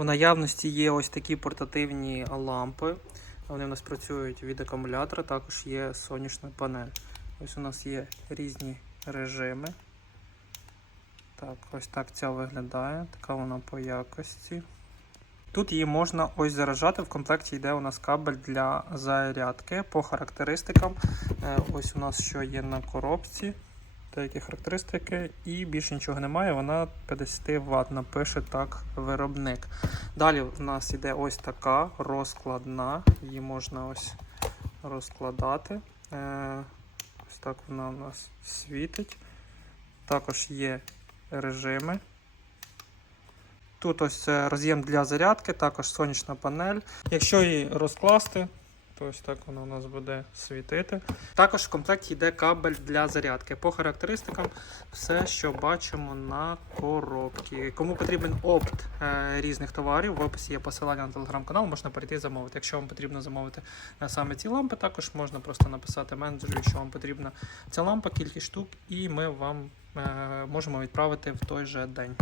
В наявності є ось такі портативні лампи. Вони у нас працюють від акумулятора, також є сонячна панель. Ось у нас є різні режими. Так, ось так ця виглядає. Така вона по якості. Тут її можна ось заряджати. В комплекті йде у нас кабель для зарядки по характеристикам. Е, Ось у нас що є на коробці. Деякі характеристики, і більше нічого немає. Вона 50 Вт, напише так виробник. Далі у нас йде ось така розкладна. Її можна ось розкладати. Е, Ось так вона у нас світить. Також є режими. Тут ось е, роз'єм для зарядки, також сонячна панель. Якщо її розкласти, то ось так вона у нас буде світити. Також в комплекті йде кабель для зарядки. По характеристикам все, що бачимо на коробці. Кому потрібен опт е, різних товарів, в описі є посилання на телеграм-канал, можна перейти і замовити. Якщо вам потрібно замовити е, саме ці лампи, також можна просто написати менеджеру, що вам потрібна ця лампа, кількість штук, і ми вам е, можемо відправити в той же день.